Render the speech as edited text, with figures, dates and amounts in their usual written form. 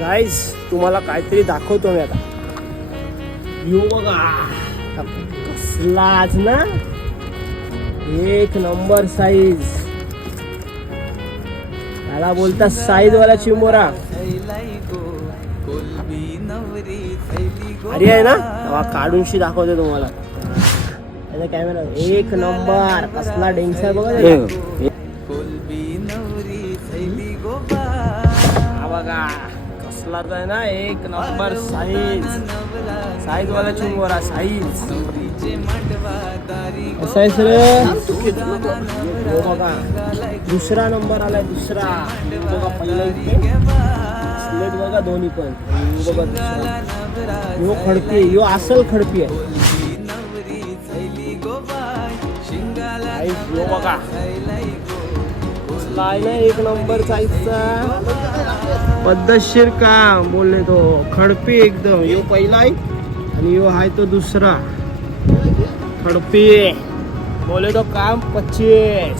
Guys तुम्हाला काहीतरी दाखवतो मी आता. यो बघा कसला आज ना एक नंबर साईज. त्याला बोलतात साईज वाला चिंबोरा. अरे आहे ना तेव्हा काढूनशी दाखवते तुम्हाला. त्याचा कॅमेरा एक नंबर कसला डेंगसा बघा. हा बघा कसलाच आहे ना एक नंबर साईज. साईज वाला चिंबोरा साईज. कसं आहे सर बघा दुसरा नंबर आलाय दुसरा. बघा पहिला स्लेट बघा दोन्ही पण. बघा दुसरा यो खडपी यो असल खडपी आहे. यो बघा एक नंबर साईजचा पद्धतशीर काम बोलले तो. खडपी एकदम. यो पहिला आहे आणि यो आहे तो दुसरा खडपी बोले तो काम 25.